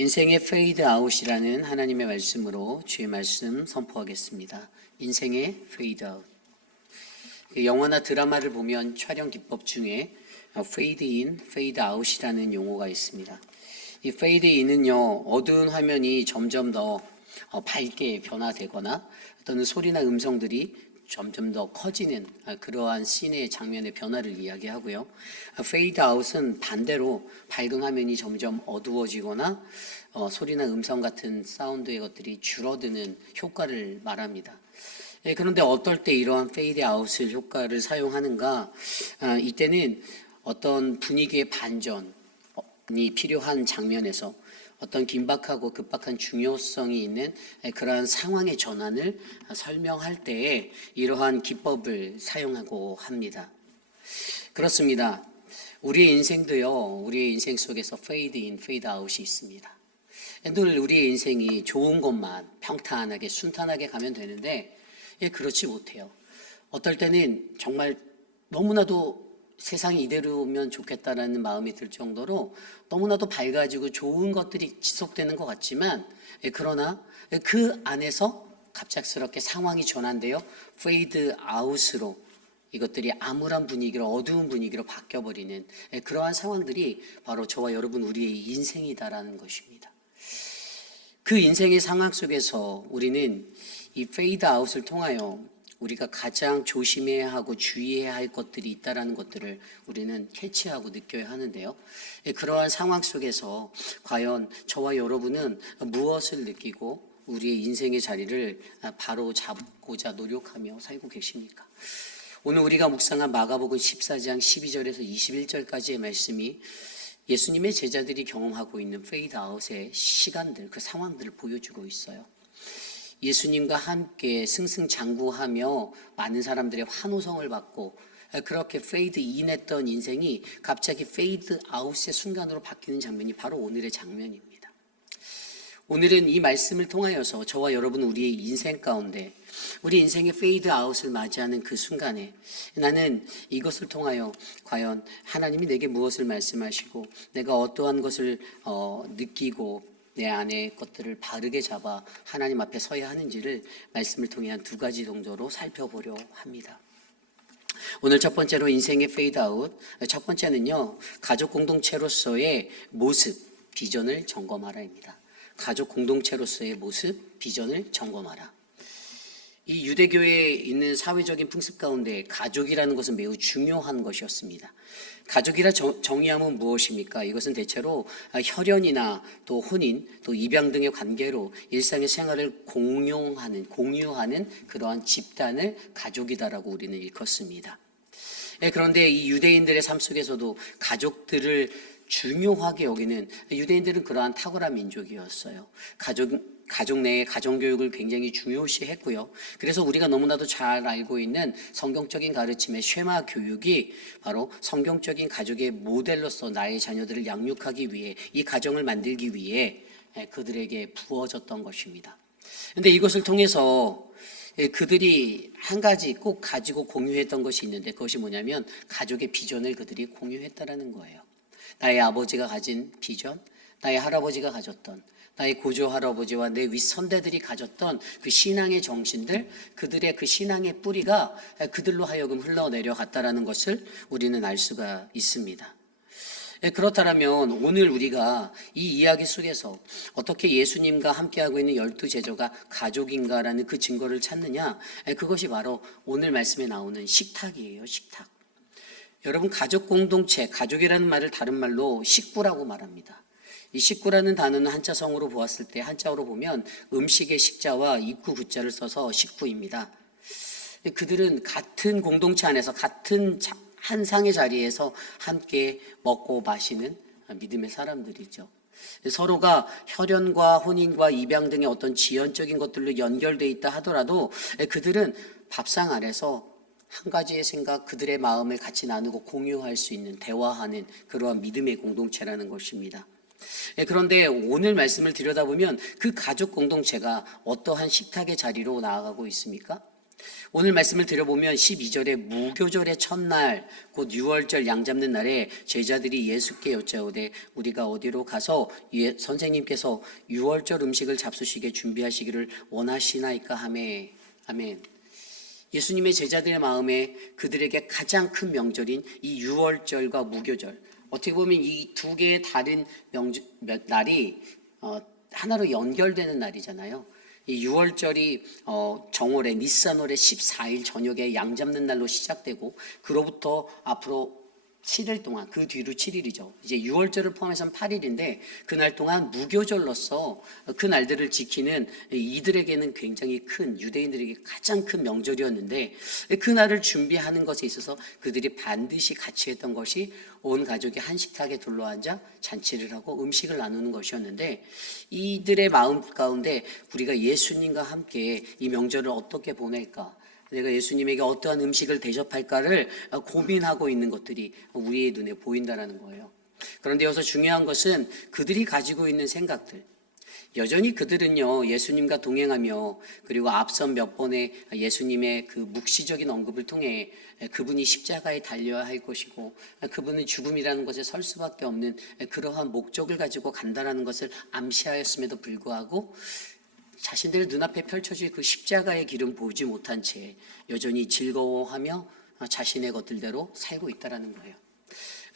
인생의 페이드 아웃이라는 하나님의 말씀으로 주의 말씀 선포하겠습니다. 인생의 페이드 아웃. 영화나 드라마를 보면 촬영 기법 중에 페이드 인, 페이드 아웃이라는 용어가 있습니다. 이 페이드 인은요, 어두운 화면이 점점 더 밝게 변화되거나 또는 소리나 음성들이 점점 더 커지는 그러한 씬의 장면의 변화를 이야기하고요. 페이드 아웃은 반대로 밝은 화면이 점점 어두워지거나 소리나 음성 같은 사운드의 것들이 줄어드는 효과를 말합니다. 그런데 어떨 때 이러한 페이드 아웃을 효과를 사용하는가? 이때는 어떤 분위기의 반전이 필요한 장면에서 어떤 긴박하고 급박한 중요성이 있는 그러한 상황의 전환을 설명할 때에 이러한 기법을 사용하고 합니다. 그렇습니다. 우리의 인생도요, 우리의 인생 속에서 페이드 인, 페이드 아웃이 있습니다. 늘 우리의 인생이 좋은 것만 평탄하게 순탄하게 가면 되는데 그렇지 못해요. 어떨 때는 정말 너무나도 세상이 이대로면 좋겠다라는 마음이 들 정도로 너무나도 밝아지고 좋은 것들이 지속되는 것 같지만 그러나 그 안에서 갑작스럽게 상황이 전환되어 페이드 아웃으로 이것들이 암울한 분위기로 어두운 분위기로 바뀌어버리는 그러한 상황들이 바로 저와 여러분 우리의 인생이다라는 것입니다. 그 인생의 상황 속에서 우리는 이 페이드 아웃을 통하여 우리가 가장 조심해야 하고 주의해야 할 것들이 있다라는 것들을 우리는 캐치하고 느껴야 하는데요. 그러한 상황 속에서 과연 저와 여러분은 무엇을 느끼고 우리의 인생의 자리를 바로 잡고자 노력하며 살고 계십니까? 오늘 우리가 묵상한 마가복음 14장 12절에서 21절까지의 말씀이 예수님의 제자들이 경험하고 있는 페이드 아웃의 시간들, 그 상황들을 보여주고 있어요. 예수님과 함께 승승장구하며 많은 사람들의 환호성을 받고 그렇게 페이드 인했던 인생이 갑자기 페이드 아웃의 순간으로 바뀌는 장면이 바로 오늘의 장면입니다. 오늘은 이 말씀을 통하여서 저와 여러분 우리의 인생 가운데 우리 인생의 페이드 아웃을 맞이하는 그 순간에 나는 이것을 통하여 과연 하나님이 내게 무엇을 말씀하시고 내가 어떠한 것을 느끼고 내 안의 것들을 바르게 잡아 하나님 앞에 서야 하는지를 말씀을 통해 한 두 가지 정도로 살펴보려 합니다. 오늘 첫 번째로 인생의 페이드 아웃. 첫 번째는요, 가족 공동체로서의 모습, 비전을 점검하라입니다. 가족 공동체로서의 모습, 비전을 점검하라. 이 유대교에 있는 사회적인 풍습 가운데 가족이라는 것은 매우 중요한 것이었습니다. 가족이라 정의하면 무엇입니까? 이것은 대체로 혈연이나 또 혼인, 또 입양 등의 관계로 일상의 생활을 공유하는 그러한 집단을 가족이다라고 우리는 일컫습니다. 그런데 이 유대인들의 삶 속에서도 가족들을 중요하게 여기는 유대인들은 그러한 탁월한 민족이었어요. 가족 내의 가정교육을 굉장히 중요시했고요. 그래서 우리가 너무나도 잘 알고 있는 성경적인 가르침의 쉐마 교육이 바로 성경적인 가족의 모델로서 나의 자녀들을 양육하기 위해 이 가정을 만들기 위해 그들에게 부어졌던 것입니다. 그런데 이것을 통해서 그들이 한 가지 꼭 가지고 공유했던 것이 있는데 그것이 뭐냐면 가족의 비전을 그들이 공유했다라는 거예요. 나의 아버지가 가진 비전, 나의 할아버지가 가졌던 나의 고조 할아버지와 내 윗선대들이 가졌던 그 신앙의 정신들, 그들의 그 신앙의 뿌리가 그들로 하여금 흘러내려갔다라는 것을 우리는 알 수가 있습니다. 그렇다면 오늘 우리가 이 이야기 속에서 어떻게 예수님과 함께하고 있는 12제자가 가족인가라는 그 증거를 찾느냐? 그것이 바로 오늘 말씀에 나오는 식탁이에요, 식탁. 여러분, 가족 공동체, 가족이라는 말을 다른 말로 식구라고 말합니다. 이 식구라는 단어는 한자성으로 보았을 때 한자어로 보면 음식의 식자와 입구 구자를 써서 식구입니다. 그들은 같은 공동체 안에서 같은 한 상의 자리에서 함께 먹고 마시는 믿음의 사람들이죠. 서로가 혈연과 혼인과 입양 등의 어떤 지연적인 것들로 연결되어 있다 하더라도 그들은 밥상 아래서 한 가지의 생각, 그들의 마음을 같이 나누고 공유할 수 있는, 대화하는 그러한 믿음의 공동체라는 것입니다. 그런데 오늘 말씀을 들여다보면 그 가족 공동체가 어떠한 식탁의 자리로 나아가고 있습니까? 오늘 말씀을 들어보면 12절에 무교절의 첫날 곧 유월절 양 잡는 날에 제자들이 예수께 여짜오되 우리가 어디로 가서 선생님께서 유월절 음식을 잡수시게 준비하시기를 원하시나이까 하매. 아멘. 예수님의 제자들의 마음에 그들에게 가장 큰 명절인 이 유월절과 무교절, 어떻게 보면 이 두 개의 다른 날이 하나로 연결되는 날이잖아요. 이 6월절이 정월의 니산월의 14일 저녁에 양 잡는 날로 시작되고 그로부터 앞으로 7일 동안, 그 뒤로 7일이죠. 이제 6월절을 포함해서는 8일인데 그날 동안 무교절로서 그 날들을 지키는 이들에게는 굉장히 큰, 유대인들에게 가장 큰 명절이었는데 그 날을 준비하는 것에 있어서 그들이 반드시 같이 했던 것이 온 가족이 한 식탁에 둘러앉아 잔치를 하고 음식을 나누는 것이었는데 이들의 마음 가운데 우리가 예수님과 함께 이 명절을 어떻게 보낼까, 내가 예수님에게 어떠한 음식을 대접할까를 고민하고 있는 것들이 우리의 눈에 보인다는 거예요. 그런데 여기서 중요한 것은 그들이 가지고 있는 생각들, 여전히 그들은요 예수님과 동행하며 그리고 앞선 몇 번의 예수님의 그 묵시적인 언급을 통해 그분이 십자가에 달려야 할 것이고 그분은 죽음이라는 것에 설 수밖에 없는 그러한 목적을 가지고 간다라는 것을 암시하였음에도 불구하고 자신들 눈앞에 펼쳐질 그 십자가의 길은 보지 못한 채 여전히 즐거워하며 자신의 것들대로 살고 있다는 거예요.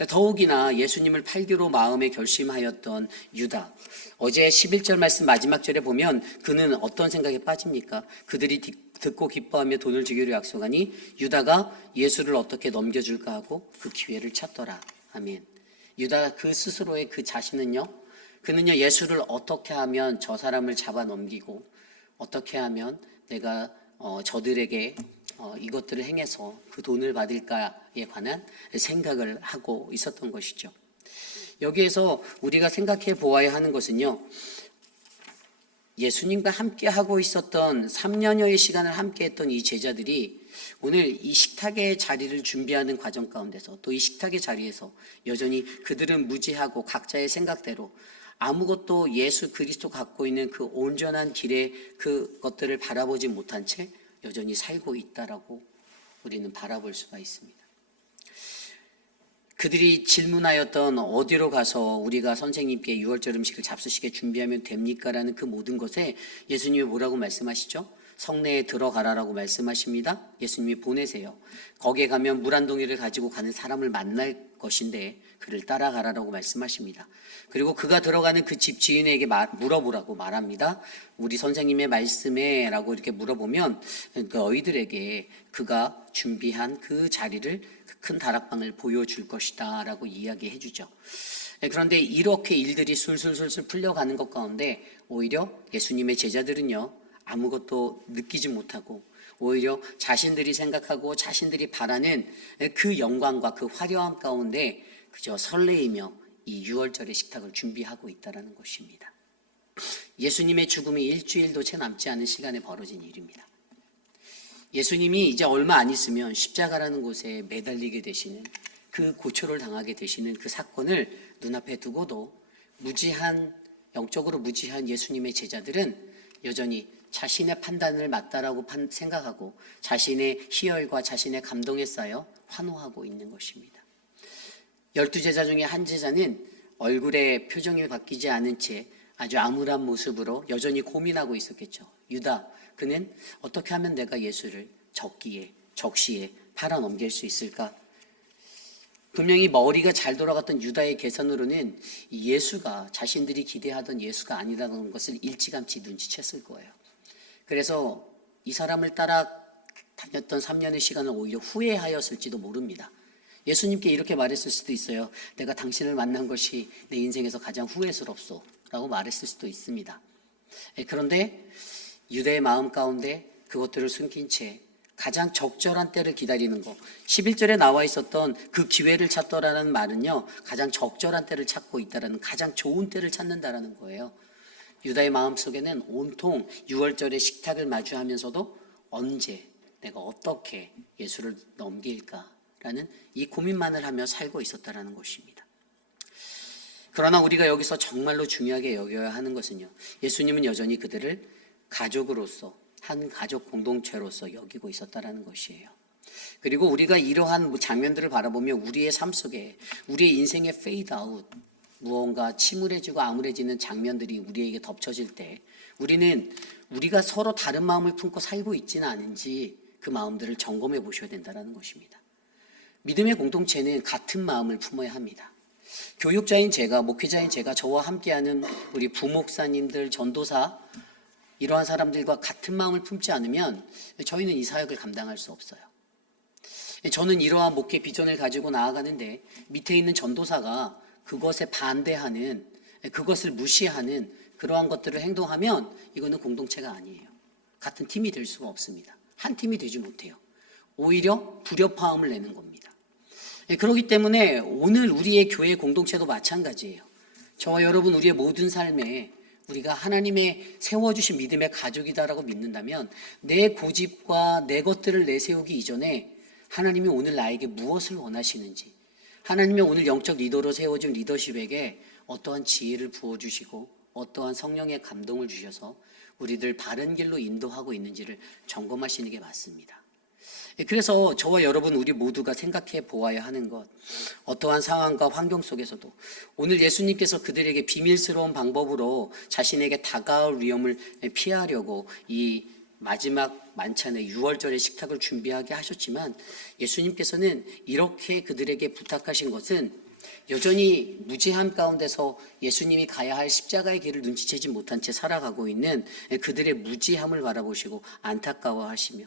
더욱이나 예수님을 팔기로 마음에 결심하였던 유다, 어제 11절 말씀 마지막 절에 보면 그는 어떤 생각에 빠집니까? 그들이 듣고 기뻐하며 돈을 주기로 약속하니 유다가 예수를 어떻게 넘겨줄까 하고 그 기회를 찾더라. 아멘. 유다 그 스스로의 그 자신은요, 그는요 예수를 어떻게 하면 저 사람을 잡아 넘기고 어떻게 하면 내가 저들에게 이것들을 행해서 그 돈을 받을까에 관한 생각을 하고 있었던 것이죠. 여기에서 우리가 생각해 보아야 하는 것은요, 예수님과 함께 하고 있었던 3년여의 시간을 함께 했던 이 제자들이 오늘 이 식탁의 자리를 준비하는 과정 가운데서 또 이 식탁의 자리에서 여전히 그들은 무지하고 각자의 생각대로 아무것도 예수 그리스도 갖고 있는 그 온전한 길의 그것들을 바라보지 못한 채 여전히 살고 있다라고 우리는 바라볼 수가 있습니다. 그들이 질문하였던 어디로 가서 우리가 선생님께 유월절 음식을 잡수시게 준비하면 됩니까? 라는 그 모든 것에 예수님이 뭐라고 말씀하시죠? 성내에 들어가라라고 말씀하십니다. 예수님이 보내세요. 거기에 가면 물 한 동이를 가지고 가는 사람을 만날 것인데 그를 따라가라라고 말씀하십니다. 그리고 그가 들어가는 그 집 주인에게 물어보라고 말합니다. 우리 선생님의 말씀에 라고 이렇게 물어보면 너희들에게 그가 준비한 그 자리를 큰 다락방을 보여줄 것이다 라고 이야기해 주죠. 그런데 이렇게 일들이 술술술술 풀려가는 것 가운데 오히려 예수님의 제자들은요 아무것도 느끼지 못하고 오히려 자신들이 생각하고 자신들이 바라는 그 영광과 그 화려함 가운데 그저 설레이며 이 유월절의 식탁을 준비하고 있다는 것입니다. 예수님의 죽음이 일주일도 채 남지 않은 시간에 벌어진 일입니다. 예수님이 이제 얼마 안 있으면 십자가라는 곳에 매달리게 되시는 그 고초를 당하게 되시는 그 사건을 눈앞에 두고도 영적으로 무지한 예수님의 제자들은 여전히 자신의 판단을 맞다라고 생각하고 자신의 희열과 자신의 감동에 쌓여 환호하고 있는 것입니다. 12제자 중에 한 제자는 얼굴의 표정이 바뀌지 않은 채 아주 암울한 모습으로 여전히 고민하고 있었겠죠. 유다, 그는 어떻게 하면 내가 예수를 적시에 팔아넘길 수 있을까? 분명히 머리가 잘 돌아갔던 유다의 계산으로는 예수가 자신들이 기대하던 예수가 아니라는 것을 일찌감치 눈치챘을 거예요. 그래서 이 사람을 따라 다녔던 3년의 시간을 오히려 후회하였을지도 모릅니다. 예수님께 이렇게 말했을 수도 있어요. 내가 당신을 만난 것이 내 인생에서 가장 후회스럽소 라고 말했을 수도 있습니다. 그런데 유대의 마음 가운데 그것들을 숨긴 채 가장 적절한 때를 기다리는 것, 11절에 나와 있었던 그 기회를 찾더라는 말은요 가장 적절한 때를 찾고 있다는, 가장 좋은 때를 찾는다라는 거예요. 유다의 마음속에는 온통 6월절의 식탁을 마주하면서도 언제 내가 어떻게 예수를 넘길까라는 이 고민만을 하며 살고 있었다라는 것입니다. 그러나 우리가 여기서 정말로 중요하게 여겨야 하는 것은요, 예수님은 여전히 그들을 가족으로서 한 가족 공동체로서 여기고 있었다라는 것이에요. 그리고 우리가 이러한 장면들을 바라보며 우리의 삶 속에 우리의 인생의 페이드 아웃, 무언가 침울해지고 암울해지는 장면들이 우리에게 덮쳐질 때 우리는 우리가 서로 다른 마음을 품고 살고 있지는 않은지 그 마음들을 점검해 보셔야 된다는 것입니다. 믿음의 공동체는 같은 마음을 품어야 합니다. 교육자인 제가, 목회자인 제가, 저와 함께하는 우리 부목사님들, 전도사 이러한 사람들과 같은 마음을 품지 않으면 저희는 이 사역을 감당할 수 없어요. 저는 이러한 목회 비전을 가지고 나아가는데 밑에 있는 전도사가 그것에 반대하는, 그것을 무시하는 그러한 것들을 행동하면 이거는 공동체가 아니에요. 같은 팀이 될 수가 없습니다. 한 팀이 되지 못해요. 오히려 불협화음을 내는 겁니다. 그렇기 때문에 오늘 우리의 교회 공동체도 마찬가지예요. 저와 여러분 우리의 모든 삶에 우리가 하나님의 세워주신 믿음의 가족이다라고 믿는다면 내 고집과 내 것들을 내세우기 이전에 하나님이 오늘 나에게 무엇을 원하시는지, 하나님이 오늘 영적 리더로 세워준 리더십에게 어떠한 지혜를 부어주시고 어떠한 성령의 감동을 주셔서 우리들 바른 길로 인도하고 있는지를 점검하시는 게 맞습니다. 그래서 저와 여러분 우리 모두가 생각해 보아야 하는 것, 어떠한 상황과 환경 속에서도 오늘 예수님께서 그들에게 비밀스러운 방법으로 자신에게 다가올 위험을 피하려고 이 마지막 만찬의 6월절의 식탁을 준비하게 하셨지만 예수님께서는 이렇게 그들에게 부탁하신 것은 여전히 무지함 가운데서 예수님이 가야 할 십자가의 길을 눈치채지 못한 채 살아가고 있는 그들의 무지함을 바라보시고 안타까워하시며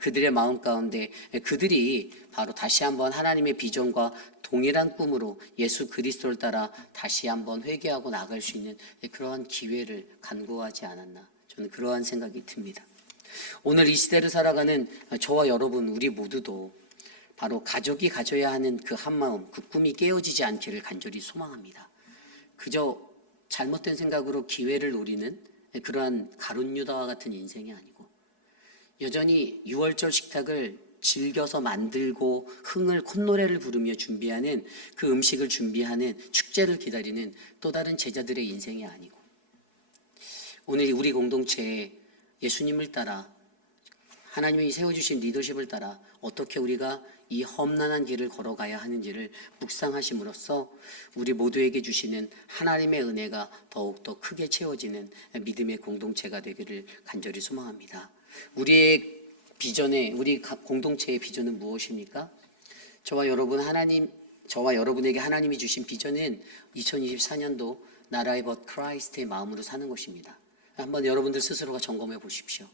그들의 마음 가운데 그들이 바로 다시 한번 하나님의 비전과 동일한 꿈으로 예수 그리스도를 따라 다시 한번 회개하고 나갈 수 있는 그러한 기회를 간구하지 않았나, 저는 그러한 생각이 듭니다. 오늘 이 시대를 살아가는 저와 여러분 우리 모두도 바로 가족이 가져야 하는 그 한마음, 그 꿈이 깨어지지 않기를 간절히 소망합니다. 그저 잘못된 생각으로 기회를 노리는 그러한 가룟 유다와 같은 인생이 아니고 여전히 6월절 식탁을 즐겨서 만들고 흥을 콧노래를 부르며 준비하는 그 음식을 준비하는 축제를 기다리는 또 다른 제자들의 인생이 아니고 오늘 우리 공동체에 예수님을 따라 하나님이 세워주신 리더십을 따라 어떻게 우리가 이 험난한 길을 걸어가야 하는지를 묵상하심으로써 우리 모두에게 주시는 하나님의 은혜가 더욱더 크게 채워지는 믿음의 공동체가 되기를 간절히 소망합니다. 우리의 비전에, 우리 공동체의 비전은 무엇입니까? 저와 여러분에게 하나님이 주신 비전은 2024년도 나라의 벗 크라이스트의 마음으로 사는 것입니다. 한번 여러분들 스스로가 점검해 보십시오.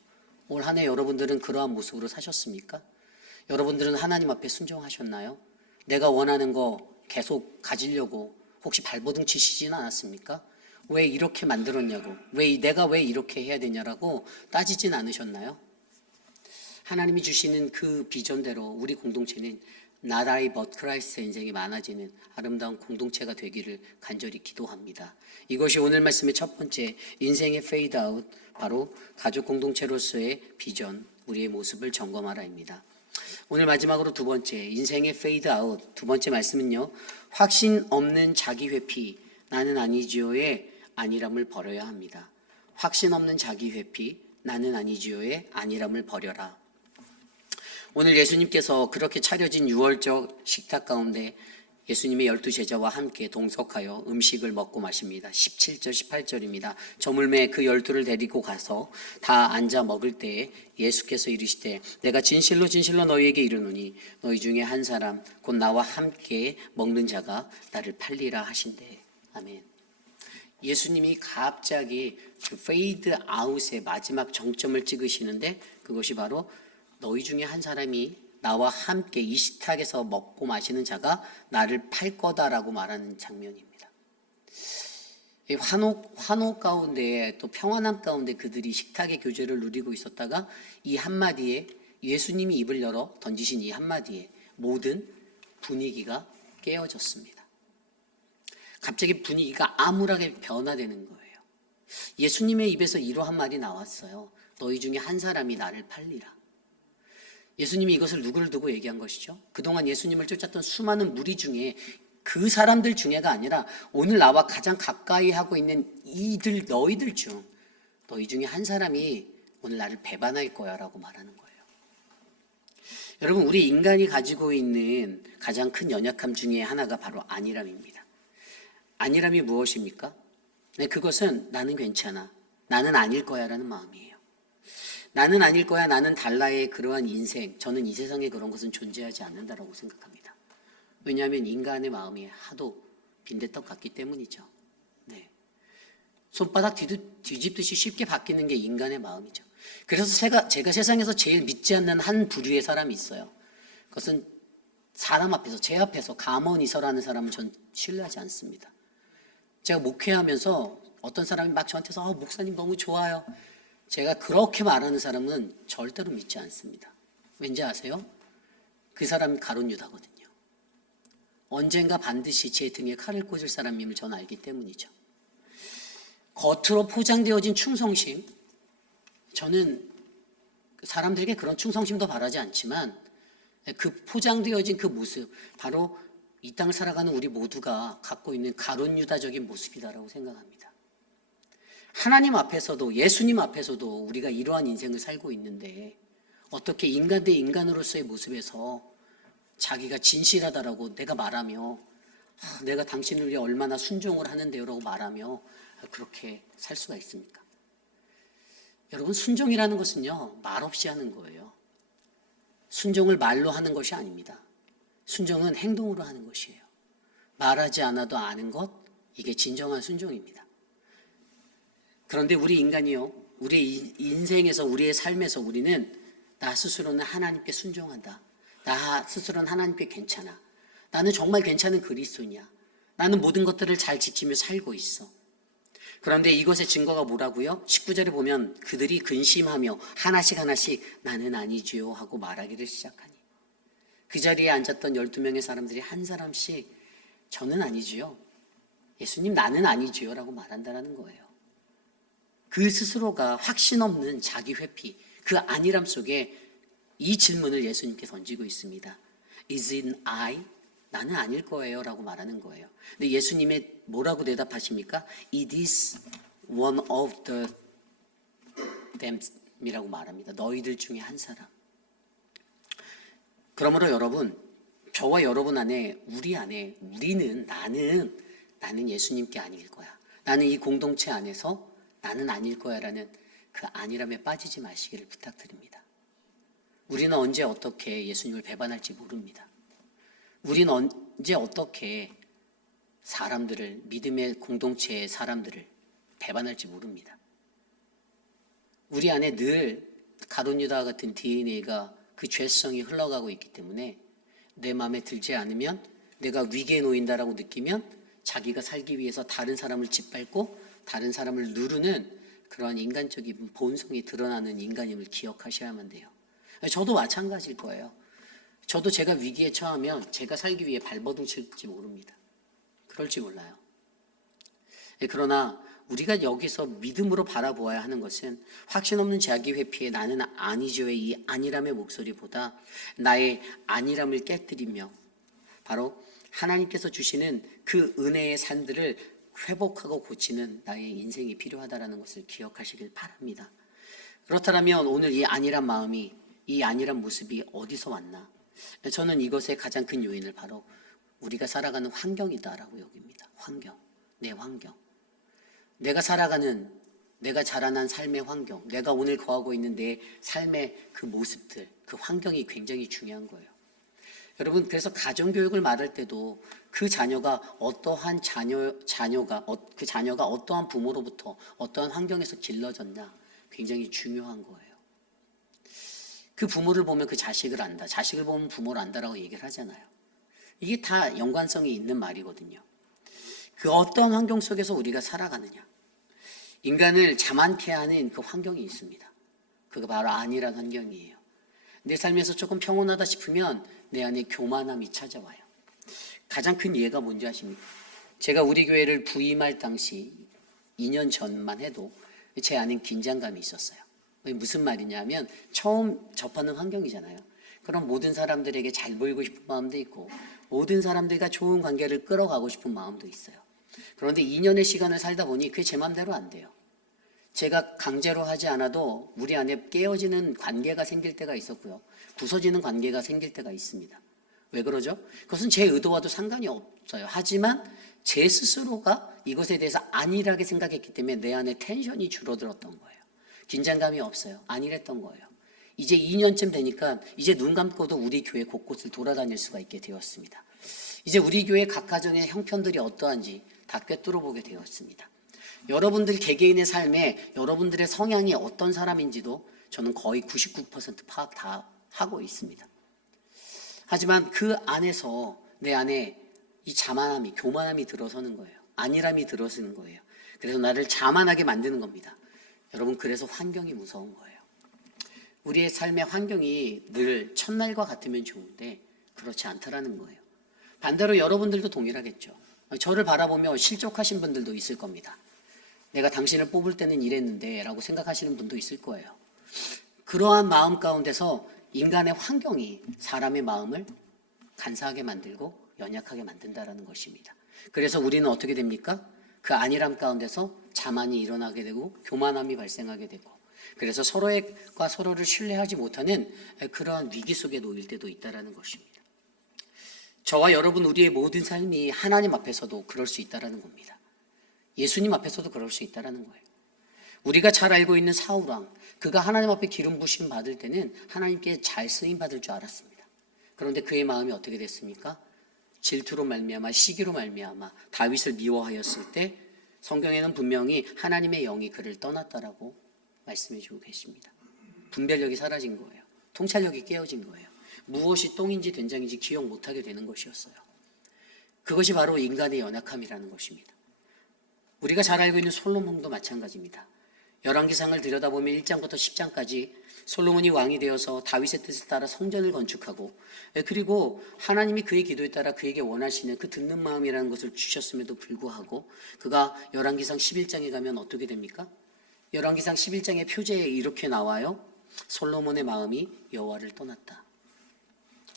올 한 해 여러분들은 그러한 모습으로 사셨습니까? 여러분들은 하나님 앞에 순종하셨나요? 내가 원하는 거 계속 가지려고 혹시 발버둥 치시지는 않았습니까? 왜 이렇게 만들었냐고, 내가 왜 이렇게 해야 되냐라고 따지진 않으셨나요? 하나님이 주시는 그 비전대로 우리 공동체는 나라의 벗 크라이스트의 인생이 많아지는 아름다운 공동체가 되기를 간절히 기도합니다. 이것이 오늘 말씀의 첫 번째 인생의 페이드 아웃, 바로 가족 공동체로서의 비전, 우리의 모습을 점검하라입니다. 오늘 마지막으로 두 번째 인생의 페이드 아웃, 두 번째 말씀은요, 확신 없는 자기 회피, 나는 아니지요의 안일함을 버려야 합니다. 확신 없는 자기 회피, 나는 아니지요의 안일함을 버려라. 오늘 예수님께서 그렇게 차려진 6월절 식탁 가운데 예수님의 12제자와 함께 동석하여 음식을 먹고 마십니다. 17절 18절입니다. 저물매 그 12를 데리고 가서 다 앉아 먹을 때에 예수께서 이르시되 내가 진실로 진실로 너희에게 이르노니 너희 중에 한 사람 곧 나와 함께 먹는 자가 나를 팔리라 하신대. 아멘. 예수님이 갑자기 그 페이드 아웃의 마지막 정점을 찍으시는데 그것이 바로 너희 중에 한 사람이 나와 함께 이 식탁에서 먹고 마시는 자가 나를 팔 거다라고 말하는 장면입니다. 이 환호 가운데 또 평안함 가운데 그들이 식탁의 교제를 누리고 있었다가 이 한마디에 예수님이 입을 열어 던지신 이 한마디에 모든 분위기가 깨어졌습니다. 갑자기 분위기가 암울하게 변화되는 거예요. 예수님의 입에서 이러한 말이 나왔어요. 너희 중에 한 사람이 나를 팔리라. 예수님이 이것을 누구를 두고 얘기한 것이죠? 그동안 예수님을 쫓았던 수많은 무리 중에 그 사람들 중에가 아니라 오늘 나와 가장 가까이 하고 있는 너희들 중 너희 중에 한 사람이 오늘 나를 배반할 거야 라고 말하는 거예요. 여러분, 우리 인간이 가지고 있는 가장 큰 연약함 중에 하나가 바로 안일함입니다. 안일함이 무엇입니까? 네, 그것은 나는 괜찮아, 나는 아닐 거야 라는 마음이에요. 나는 아닐 거야, 나는 달라의 그러한 인생, 저는 이 세상에 그런 것은 존재하지 않는다라고 생각합니다. 왜냐하면 인간의 마음이 하도 빈대떡 같기 때문이죠. 네. 손바닥 뒤집듯이 쉽게 바뀌는 게 인간의 마음이죠. 그래서 제가 세상에서 제일 믿지 않는 한 부류의 사람이 있어요. 그것은 사람 앞에서, 제 앞에서 가먼이서라는 사람은 전 신뢰하지 않습니다. 제가 목회하면서 어떤 사람이 막 저한테서 목사님 너무 좋아요, 제가 그렇게 말하는 사람은 절대로 믿지 않습니다. 왠지 아세요? 그 사람이 가룟 유다거든요. 언젠가 반드시 제 등에 칼을 꽂을 사람임을 저는 알기 때문이죠. 겉으로 포장되어진 충성심, 저는 사람들에게 그런 충성심도 바라지 않지만 그 포장되어진 그 모습, 바로 이 땅을 살아가는 우리 모두가 갖고 있는 가룟 유다적인 모습이다라고 생각합니다. 하나님 앞에서도, 예수님 앞에서도 우리가 이러한 인생을 살고 있는데 어떻게 인간 대 인간으로서의 모습에서 자기가 진실하다라고 내가 말하며 내가 당신을 위해 얼마나 순종을 하는데요 라고 말하며 그렇게 살 수가 있습니까? 여러분, 순종이라는 것은요, 말없이 하는 거예요. 순종을 말로 하는 것이 아닙니다. 순종은 행동으로 하는 것이에요. 말하지 않아도 아는 것, 이게 진정한 순종입니다. 그런데 우리 인간이요, 우리의 인생에서, 우리의 삶에서 우리는 나 스스로는 하나님께 순종한다, 나 스스로는 하나님께 괜찮아, 나는 정말 괜찮은 그리스도인이야, 나는 모든 것들을 잘 지키며 살고 있어. 그런데 이것의 증거가 뭐라고요? 19절에 보면 그들이 근심하며 하나씩 나는 아니지요 하고 말하기를 시작하니, 그 자리에 앉았던 12명의 사람들이 한 사람씩 저는 아니지요, 예수님 나는 아니지요 라고 말한다는 거예요. 그 스스로가 확신 없는 자기 회피, 그 안일함 속에 이 질문을 예수님께 던지고 있습니다. Is it I? 나는 아닐 거예요 라고 말하는 거예요. 근데 예수님의 뭐라고 대답하십니까? It is one of the them이라고 말합니다. 너희들 중에 한 사람. 그러므로 여러분, 저와 여러분 안에, 우리 안에, 우리는, 나는 예수님께 아닐 거야, 나는 이 공동체 안에서 나는 아닐 거야 라는 그 안일함에 빠지지 마시기를 부탁드립니다. 우리는 언제 어떻게 예수님을 배반할지 모릅니다. 우리는 언제 어떻게 사람들을, 믿음의 공동체의 사람들을 배반할지 모릅니다. 우리 안에 늘 가룟 유다 같은 DNA가, 그 죄성이 흘러가고 있기 때문에 내 마음에 들지 않으면, 내가 위기에 놓인다라고 느끼면 자기가 살기 위해서 다른 사람을 짓밟고 다른 사람을 누르는 그런 인간적인 본성이 드러나는 인간임을 기억하셔야만 돼요. 저도 마찬가지일 거예요. 저도 제가 위기에 처하면 제가 살기 위해 발버둥 칠지 모릅니다. 그럴지 몰라요. 그러나 우리가 여기서 믿음으로 바라보아야 하는 것은 확신 없는 자기 회피에 나는 아니죠의 이 안일함의 목소리보다 나의 안일함을 깨뜨리며 바로 하나님께서 주시는 그 은혜의 산들을 회복하고 고치는 나의 인생이 필요하다는 것을 기억하시길 바랍니다. 그렇다면 오늘 이 안일한 마음이, 이 안일한 모습이 어디서 왔나? 저는 이것의 가장 큰 요인을 바로 우리가 살아가는 환경이다라고 여깁니다. 환경, 내 환경. 내가 살아가는, 내가 자라난 삶의 환경, 내가 오늘 거하고 있는 내 삶의 그 모습들, 그 환경이 굉장히 중요한 거예요. 여러분, 그래서 가정교육을 말할 때도 그 자녀가 어떠한 그 자녀가 어떠한 부모로부터 어떠한 환경에서 길러졌냐 굉장히 중요한 거예요. 그 부모를 보면 그 자식을 안다, 자식을 보면 부모를 안다라고 얘기를 하잖아요. 이게 다 연관성이 있는 말이거든요. 그 어떤 환경 속에서 우리가 살아가느냐, 인간을 자만케 하는 그 환경이 있습니다. 그거 바로 안일한 환경이에요. 내 삶에서 조금 평온하다 싶으면 내 안에 교만함이 찾아와요. 가장 큰 예가 뭔지 아십니까? 제가 우리 교회를 부임할 당시 2년 전만 해도 제 안에 긴장감이 있었어요. 무슨 말이냐면 처음 접하는 환경이잖아요. 그럼 모든 사람들에게 잘 보이고 싶은 마음도 있고 모든 사람들과 좋은 관계를 끌어가고 싶은 마음도 있어요. 그런데 2년의 시간을 살다 보니 그게 제 마음대로 안 돼요. 제가 강제로 하지 않아도 우리 안에 깨어지는 관계가 생길 때가 있었고요. 부서지는 관계가 생길 때가 있습니다. 왜 그러죠? 그것은 제 의도와도 상관이 없어요. 하지만 제 스스로가 이것에 대해서 안일하게 생각했기 때문에 내 안에 텐션이 줄어들었던 거예요. 긴장감이 없어요. 안일했던 거예요. 이제 2년쯤 되니까 이제 눈 감고도 우리 교회 곳곳을 돌아다닐 수가 있게 되었습니다. 이제 우리 교회 각 가정의 형편들이 어떠한지 다 꿰뚫어 보게 되었습니다. 여러분들 개개인의 삶에 여러분들의 성향이 어떤 사람인지도 저는 거의 99% 파악 다 하고 있습니다. 하지만 그 안에서 내 안에 이 자만함이, 교만함이 들어서는 거예요. 안일함이 들어서는 거예요. 그래서 나를 자만하게 만드는 겁니다. 여러분, 그래서 환경이 무서운 거예요. 우리의 삶의 환경이 늘 첫날과 같으면 좋은데 그렇지 않다라는 거예요. 반대로 여러분들도 동일하겠죠. 저를 바라보며 실족하신 분들도 있을 겁니다. 내가 당신을 뽑을 때는 이랬는데 라고 생각하시는 분도 있을 거예요. 그러한 마음 가운데서 인간의 환경이 사람의 마음을 간사하게 만들고 연약하게 만든다라는 것입니다. 그래서 우리는 어떻게 됩니까? 그 안일함 가운데서 자만이 일어나게 되고 교만함이 발생하게 되고, 그래서 서로가 서로를 신뢰하지 못하는 그러한 위기 속에 놓일 때도 있다라는 것입니다. 저와 여러분, 우리의 모든 삶이 하나님 앞에서도 그럴 수 있다라는 겁니다. 예수님 앞에서도 그럴 수 있다라는 거예요. 우리가 잘 알고 있는 사울왕, 그가 하나님 앞에 기름 부심 받을 때는 하나님께 잘 쓰임 받을 줄 알았습니다. 그런데 그의 마음이 어떻게 됐습니까? 질투로 말미암아, 시기로 말미암아 다윗을 미워하였을 때 성경에는 분명히 하나님의 영이 그를 떠났다라고 말씀해 주고 계십니다. 분별력이 사라진 거예요. 통찰력이 깨어진 거예요. 무엇이 똥인지 된장인지 기억 못하게 되는 것이었어요. 그것이 바로 인간의 연약함이라는 것입니다. 우리가 잘 알고 있는 솔로몬도 마찬가지입니다. 열왕기상을 들여다보면 1장부터 10장까지 솔로몬이 왕이 되어서 다윗의 뜻을 따라 성전을 건축하고, 그리고 하나님이 그의 기도에 따라 그에게 원하시는 그 듣는 마음이라는 것을 주셨음에도 불구하고 그가 열왕기상 11장에 가면 어떻게 됩니까? 열왕기상 11장의 표제에 이렇게 나와요. 솔로몬의 마음이 여호와를 떠났다.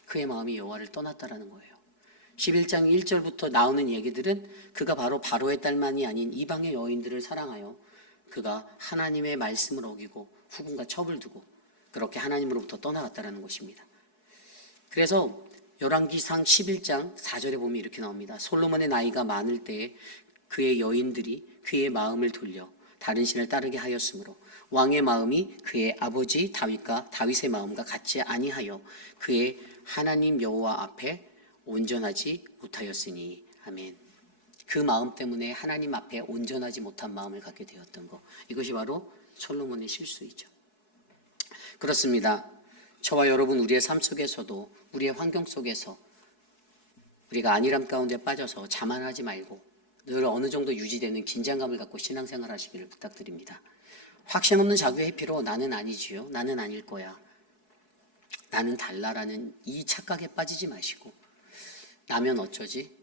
그의 마음이 여호와를 떠났다라는 거예요. 11장 1절부터 나오는 얘기들은 그가 바로 바로의 딸만이 아닌 이방의 여인들을 사랑하여 그가 하나님의 말씀을 어기고 후군과 첩을 두고 그렇게 하나님으로부터 떠나갔다는 것입니다. 그래서 열왕기상 11장 4절에 보면 이렇게 나옵니다. 솔로몬의 나이가 많을 때에 그의 여인들이 그의 마음을 돌려 다른 신을 따르게 하였으므로 왕의 마음이 그의 아버지 다윗과 다윗의 마음과 같지 아니하여 그의 하나님 여호와 앞에 온전하지 못하였으니. 아멘. 그 마음 때문에 하나님 앞에 온전하지 못한 마음을 갖게 되었던 것, 이것이 바로 솔로몬의 실수이죠. 그렇습니다. 저와 여러분, 우리의 삶 속에서도, 우리의 환경 속에서 우리가 안일함 가운데 빠져서 자만하지 말고 늘 어느 정도 유지되는 긴장감을 갖고 신앙생활 하시기를 부탁드립니다. 확신 없는 자기의 회피로 나는 아니지요, 나는 아닐 거야, 나는 달라라는 이 착각에 빠지지 마시고, 나면 어쩌지?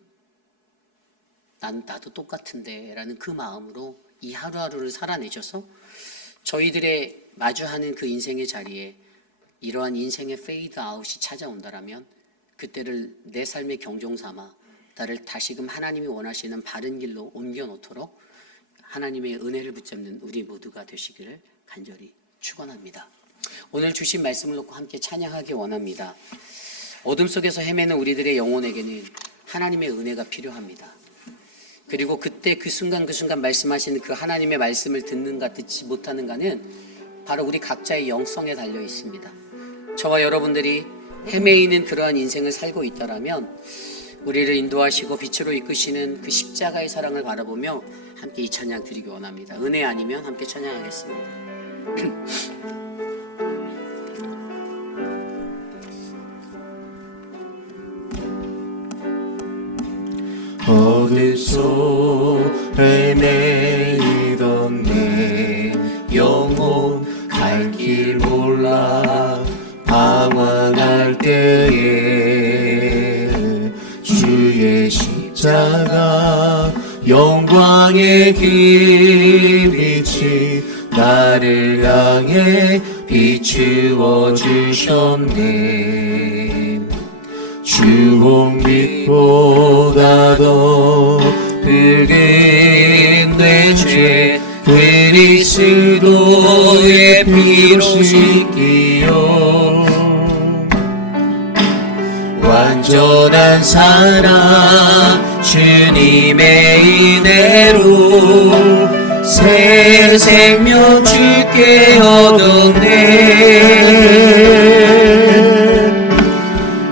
나도 똑같은데 라는 그 마음으로 이 하루하루를 살아내셔서 저희들의 마주하는 그 인생의 자리에 이러한 인생의 페이드 아웃이 찾아온다라면 그때를 내 삶의 경종 삼아 나를 다시금 하나님이 원하시는 바른 길로 옮겨 놓도록 하나님의 은혜를 붙잡는 우리 모두가 되시기를 간절히 축원합니다. 오늘 주신 말씀을 놓고 함께 찬양하기 원합니다. 어둠 속에서 헤매는 우리들의 영혼에게는 하나님의 은혜가 필요합니다. 그리고 그때 그 순간 말씀하시는 그 하나님의 말씀을 듣는가 듣지 못하는가는 바로 우리 각자의 영성에 달려 있습니다. 저와 여러분들이 헤매이는 그러한 인생을 살고 있다라면 우리를 인도하시고 빛으로 이끄시는 그 십자가의 사랑을 바라보며 함께 이 찬양 드리기 원합니다. 은혜 아니면 함께 찬양하겠습니다. 어디서 헤매이던 내 영혼 갈 길 몰라 방황할 때에 주의 십자가 영광의 빛이 나를 향해 비추어 주셨네. 주홍빛보다 더 붉은 내 죄 그리스도의 피로 씻기요 완전한 사랑 주님의 은혜로 새 생명 주께 얻었네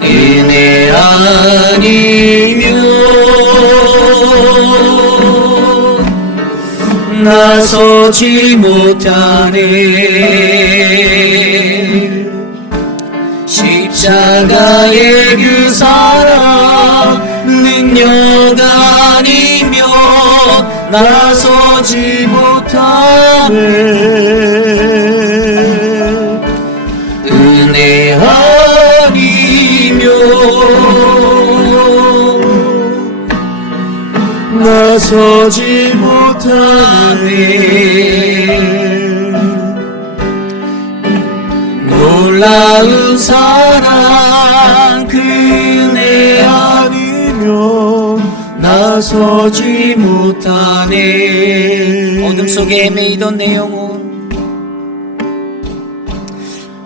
은혜 아니면 나서지 못하네 십자가의 그 사랑 능력 아니면 나서지 못하네 은혜 아니면 나서지 못하네 놀라운 사랑 그네 아니면 나서지 못하네 어둠 속에 헤매이던 내 영혼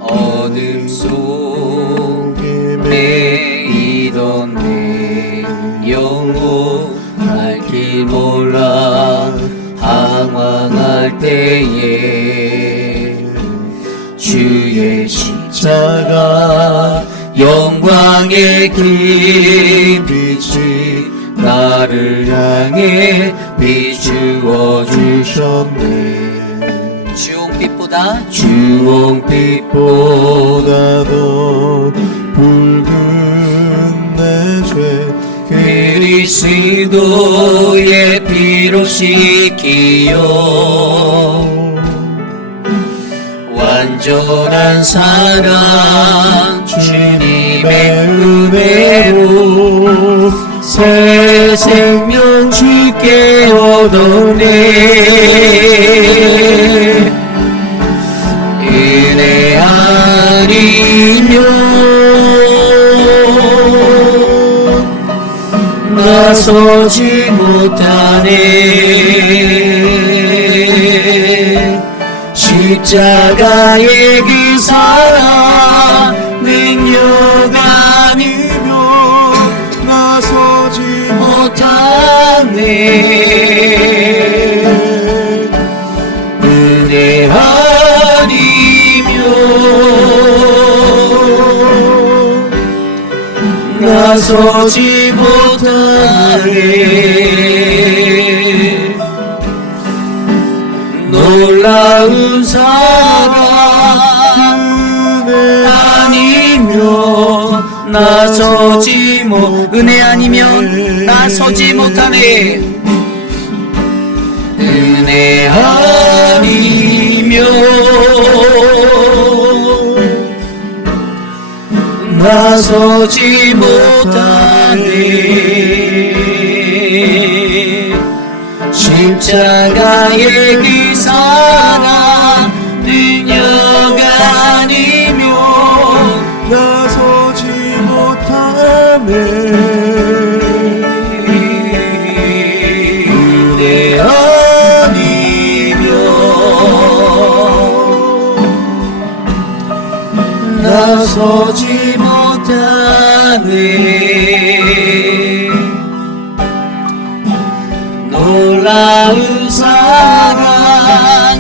어둠 속에 매이던 내 영혼 갈 길 몰라 방황할 때에 주의 십자가 영광의 그 빛이 나를 향해 비추어 주셨네 주홍빛보다 주홍빛보다도 붉은 내 죄 그리스도의 피로 씻기요 완전한 사랑 주님의 은혜로 새 생명 주께 얻었네 은혜 아니면 나서지 못하네 십자가의 그 사랑 능력 아니면 나서지 못하네 은혜 아니면 나서지 못하네 놀라운 사랑 아니면 나서지 못 은혜 아니면 나서지 못하네 은혜 아니면 나서지 못하네 십자가의 그 사랑 능력 아니면 나서지 못하네 은혜 아니면 나서지 못하네 놀라운 사랑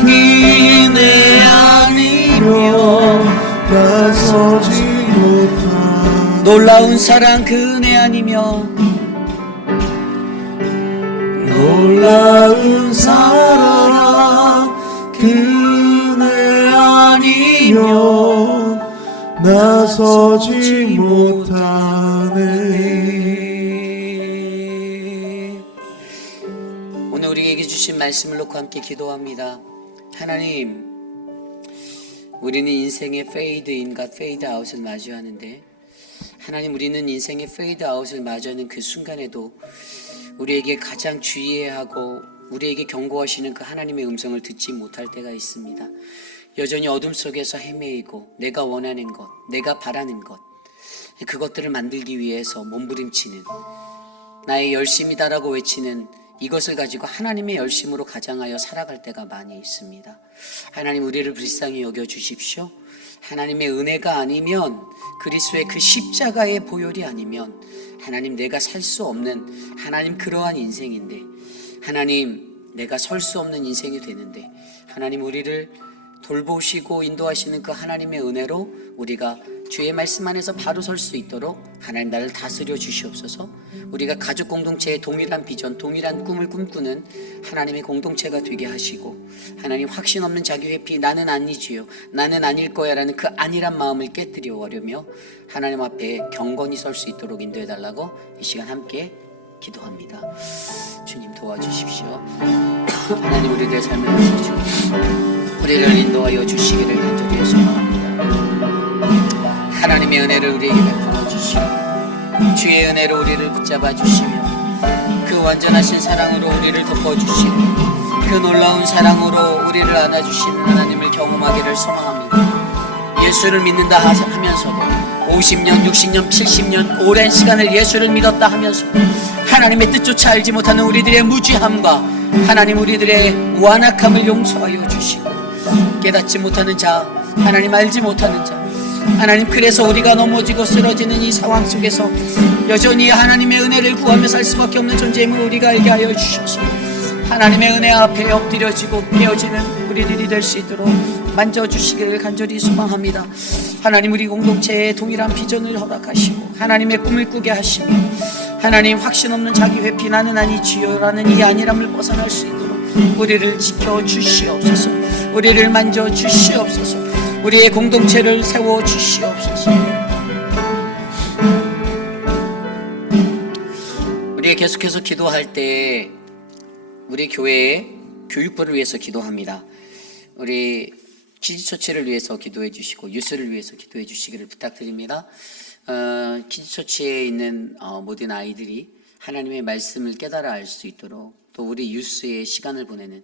은혜 아니면 나서지 못하네 놀라운 사랑 그 은혜 아니면 놀라운 사랑 그 은혜 아니면 나서지 못하네 오늘 우리에게 주신 말씀을 놓고 함께 기도합니다. 하나님, 우리는 인생의 페이드인과 페이드아웃을 마주하는데 하나님, 우리는 인생의 페이드아웃을 마주하는 그 순간에도 우리에게 가장 주의해야 하고 우리에게 경고하시는 그 하나님의 음성을 듣지 못할 때가 있습니다. 여전히 어둠 속에서 헤매이고 내가 원하는 것, 내가 바라는 것, 그것들을 만들기 위해서 몸부림치는, 나의 열심이다라고 외치는 이것을 가지고 하나님의 열심으로 가장하여 살아갈 때가 많이 있습니다. 하나님 우리를 불쌍히 여겨 주십시오. 하나님의 은혜가 아니면, 그리스도의 그 십자가의 보혈이 아니면 하나님 내가 살 수 없는, 하나님 그러한 인생인데, 하나님 내가 설 수 없는 인생이 되는데, 하나님 우리를 돌보시고 인도하시는 그 하나님의 은혜로 우리가 주의 말씀 안에서 바로 설 수 있도록 하나님 나를 다스려 주시옵소서. 우리가 가족 공동체의 동일한 비전, 동일한 꿈을 꿈꾸는 하나님의 공동체가 되게 하시고, 하나님 확신 없는 자기 회피, 나는 아니지요, 나는 아닐 거야 라는 그 아니란 마음을 깨뜨려 버리며 하나님 앞에 경건히 설 수 있도록 인도해 달라고 이 시간 함께 기도합니다. 주님 도와주십시오. 하나님 우리들의 삶을 하시죠. 우리를 인도하여 주시기를 간절히 소망합니다. 하나님의 은혜를 우리에게 베풀어 주시고, 주의 은혜로 우리를 붙잡아 주시며, 그 완전하신 사랑으로 우리를 덮어주시고, 그 놀라운 사랑으로 우리를 안아주시는 하나님을 경험하기를 소망합니다. 예수를 믿는다 하면서도 50년, 60년, 70년 오랜 시간을 예수를 믿었다 하면서도 하나님의 뜻조차 알지 못하는 우리들의 무지함과 하나님 우리들의 완악함을 용서하여 주시고, 깨닫지 못하는 자, 하나님 알지 못하는 자, 하나님 그래서 우리가 넘어지고 쓰러지는 이 상황 속에서 여전히 하나님의 은혜를 구하며 살 수밖에 없는 존재임을 우리가 알게 하여 주셔서 하나님의 은혜 앞에 엎드려지고 깨어지는 우리들이 될 수 있도록 만져주시기를 간절히 소망합니다. 하나님 우리 공동체에 동일한 비전을 허락하시고 하나님의 꿈을 꾸게 하시고, 하나님 확신 없는 자기 회피, 나는 아니지요 라는 이 안일함을 벗어날 수 있도록 우리를 지켜주시옵소서. 우리를 만져주시옵소서. 우리의 공동체를 세워주시옵소서. 우리가 계속해서 기도할 때 우리 교회의 교육부를 위해서 기도합니다. 우리 키즈처치를 위해서 기도해 주시고 유스를 위해서 기도해 주시기를 부탁드립니다. 키즈처치에 있는 모든 아이들이 하나님의 말씀을 깨달아 알 수 있도록, 또 우리 유스의 시간을 보내는,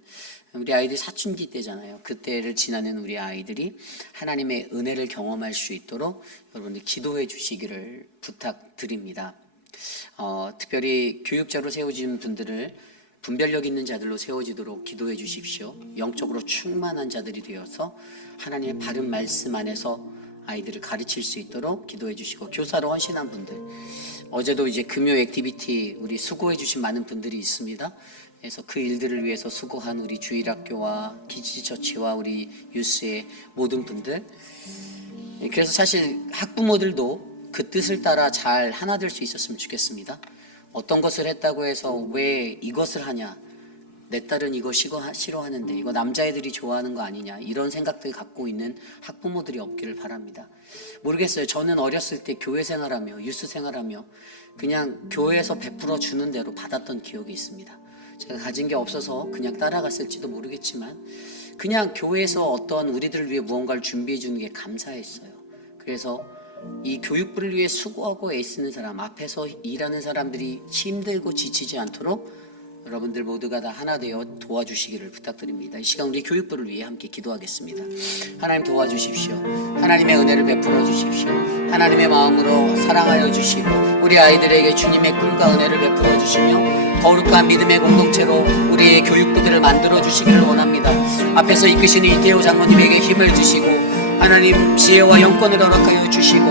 우리 아이들이 사춘기 때잖아요. 그때를 지나는 우리 아이들이 하나님의 은혜를 경험할 수 있도록 여러분들 기도해 주시기를 부탁드립니다. 특별히 교육자로 세워진 분들을 분별력 있는 자들로 세워지도록 기도해 주십시오. 영적으로 충만한 자들이 되어서 하나님의 바른 말씀 안에서 아이들을 가르칠 수 있도록 기도해 주시고, 교사로 헌신한 분들, 어제도 이제 금요 액티비티 우리 수고해 주신 많은 분들이 있습니다. 그래서 그 일들을 위해서 수고한 우리 주일학교와 키즈처치와 우리 유스의 모든 분들, 그래서 사실 학부모들도 그 뜻을 따라 잘 하나 될 수 있었으면 좋겠습니다. 어떤 것을 했다고 해서 왜 이것을 하냐, 내 딸은 이거 싫어하는데 이거 남자애들이 좋아하는 거 아니냐, 이런 생각들 갖고 있는 학부모들이 없기를 바랍니다. 모르겠어요. 저는 어렸을 때 교회 생활하며 유스 생활하며 그냥 교회에서 베풀어 주는 대로 받았던 기억이 있습니다. 제가 가진 게 없어서 그냥 따라갔을지도 모르겠지만 그냥 교회에서 어떤 우리들을 위해 무언가를 준비해 주는 게 감사했어요. 그래서 이 교육부를 위해 수고하고 애쓰는 사람, 앞에서 일하는 사람들이 힘들고 지치지 않도록 여러분들 모두가 다 하나 되어 도와주시기를 부탁드립니다. 이 시간 우리 교육부를 위해 함께 기도하겠습니다. 하나님 도와주십시오. 하나님의 은혜를 베풀어 주십시오. 하나님의 마음으로 사랑하여 주시고 우리 아이들에게 주님의 꿈과 은혜를 베풀어 주시며 거룩한 믿음의 공동체로 우리의 교육부들을 만들어 주시기를 원합니다. 앞에서 이끄시는 이태호 장로님에게 힘을 주시고 하나님 지혜와 영권을 허락하여 주시고,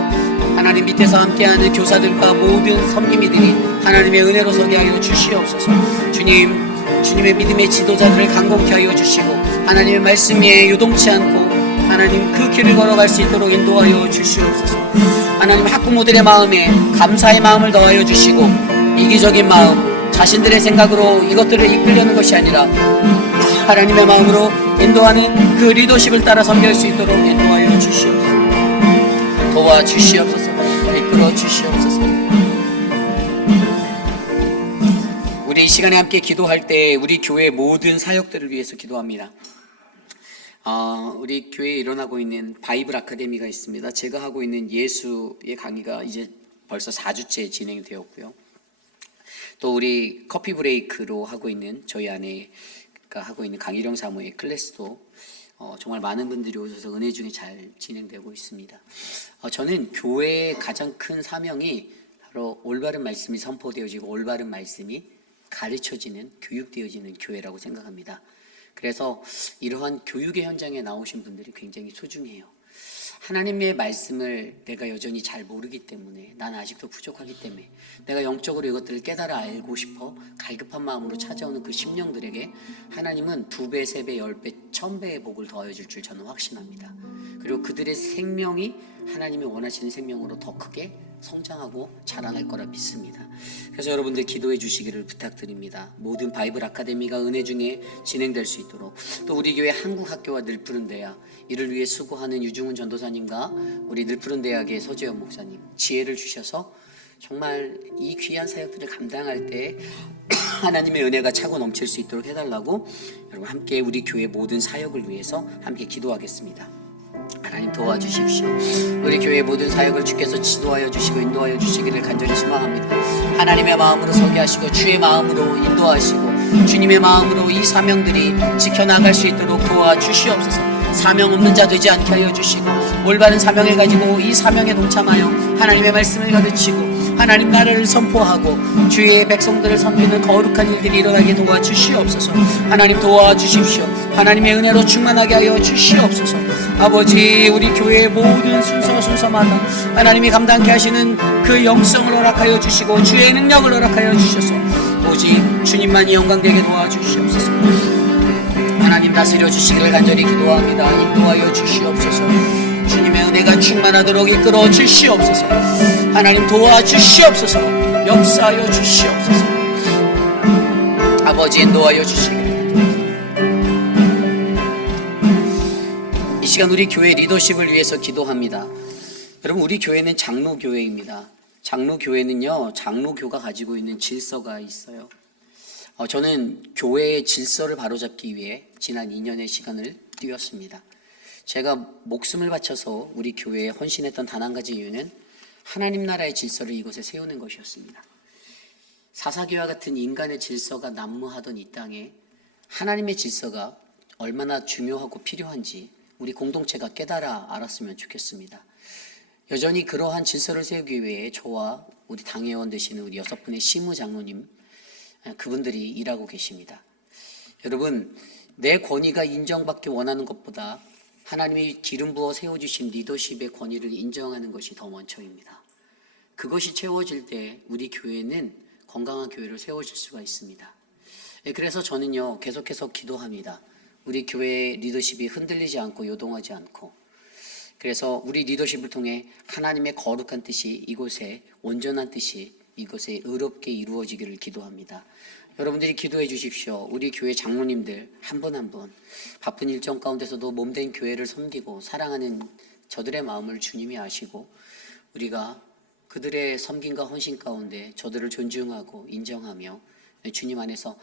하나님 밑에서 함께하는 교사들과 모든 섬김이들이 하나님의 은혜로 서게 하여 주시옵소서. 주님의 믿음의 지도자들을 강건케 하여 주시고 하나님의 말씀 위에 요동치 않고 하나님 그 길을 걸어갈 수 있도록 인도하여 주시옵소서. 하나님 학부모들의 마음에 감사의 마음을 더하여 주시고, 이기적인 마음, 자신들의 생각으로 이것들을 이끌려는 것이 아니라 하나님의 마음으로 인도하는 그 리더십을 따라 섬길 수 있도록 인도하여 주시옵소서. 도와주시옵소서. 이끌어 주시옵소서. 우리 이 시간에 함께 기도할 때 우리 교회 모든 사역들을 위해서 기도합니다. 우리 교회에 일어나고 있는 바이블 아카데미가 있습니다. 제가 하고 있는 예수의 강의가 이제 벌써 4주째 진행되었고요. 또 우리 커피 브레이크로 하고 있는 저희 아내가 하고 있는 강일영 사모의 클래스도 정말 많은 분들이 오셔서 은혜 중에 잘 진행되고 있습니다. 저는 교회의 가장 큰 사명이 바로 올바른 말씀이 선포되어지고 올바른 말씀이 가르쳐지는, 교육되어지는 교회라고 생각합니다. 그래서 이러한 교육의 현장에 나오신 분들이 굉장히 소중해요. 하나님의 말씀을 내가 여전히 잘 모르기 때문에, 난 아직도 부족하기 때문에 내가 영적으로 이것들을 깨달아 알고 싶어 갈급한 마음으로 찾아오는 그 심령들에게 하나님은 2배, 3배, 10배, 1000배의 복을 더하여 줄 줄 저는 확신합니다. 그리고 그들의 생명이 하나님이 원하시는 생명으로 더 크게 성장하고 자라날 거라 믿습니다. 그래서 여러분들 기도해 주시기를 부탁드립니다. 모든 바이블 아카데미가 은혜 중에 진행될 수 있도록, 또 우리 교회 한국학교와 늘푸른대학 이를 위해 수고하는 유중훈 전도사님과 우리 늘푸른대학의 서재현 목사님 지혜를 주셔서 정말 이 귀한 사역들을 감당할 때 하나님의 은혜가 차고 넘칠 수 있도록 해달라고 여러분 함께 우리 교회 모든 사역을 위해서 함께 기도하겠습니다. 하나님 도와주십시오. 우리 교회 모든 사역을 주께서 지도하여 주시고 인도하여 주시기를 간절히 소망합니다. 하나님의 마음으로 서게 하시고 주의 마음으로 인도하시고 주님의 마음으로 이 사명들이 지켜나갈 수 있도록 도와주시옵소서. 사명 없는 자 되지 않게 하여 주시고 올바른 사명을 가지고 이 사명에 동참하여 하나님의 말씀을 가르치고 하나님 나라를 선포하고 주의 백성들을 섬기는 거룩한 일들이 일어나게 도와주시옵소서. 하나님 도와주십시오. 하나님의 은혜로 충만하게 하여 주시옵소서. 아버지, 우리 교회의 모든 순서마다 하나님이 감당케 하시는 그 영성을 허락하여 주시고 주의 능력을 허락하여 주셔서 오직 주님만이 영광되게 도와주시옵소서. 하나님 다스려 주시기를 간절히 기도합니다. 인도하여 주시옵소서. 주님의 은혜가 충만하도록 이끌어 주시옵소서. 하나님 도와주시옵소서. 역사하여 주시옵소서. 아버지 인도하여 주시기를. 이 시간 우리 교회 리더십을 위해서 기도합니다. 여러분, 우리 교회는 장로교회입니다. 장로교회는요, 장로교가 가지고 있는 질서가 있어요. 저는 교회의 질서를 바로잡기 위해 지난 2년의 시간을 뛰었습니다. 제가 목숨을 바쳐서 우리 교회에 헌신했던 단 한 가지 이유는 하나님 나라의 질서를 이곳에 세우는 것이었습니다. 사사기와 같은 인간의 질서가 난무하던 이 땅에 하나님의 질서가 얼마나 중요하고 필요한지 우리 공동체가 깨달아 알았으면 좋겠습니다. 여전히 그러한 질서를 세우기 위해 저와 우리 당회원 되시는 우리 6분의 시무 장로님, 그분들이 일하고 계십니다. 여러분, 내 권위가 인정받기 원하는 것보다 하나님이 기름 부어 세워주신 리더십의 권위를 인정하는 것이 더 먼저입니다. 그것이 채워질 때 우리 교회는 건강한 교회를 세워질 수가 있습니다. 그래서 저는요, 계속해서 기도합니다. 우리 교회의 리더십이 흔들리지 않고 요동하지 않고, 그래서 우리 리더십을 통해 하나님의 거룩한 뜻이 이곳에, 온전한 뜻이 이곳에 의롭게 이루어지기를 기도합니다. 여러분들이 기도해 주십시오. 우리 교회 장로님들 한 분 한 분 바쁜 일정 가운데서도 몸된 교회를 섬기고 사랑하는 저들의 마음을 주님이 아시고, 우리가 그들의 섬김과 헌신 가운데 저들을 존중하고 인정하며 주님 안에서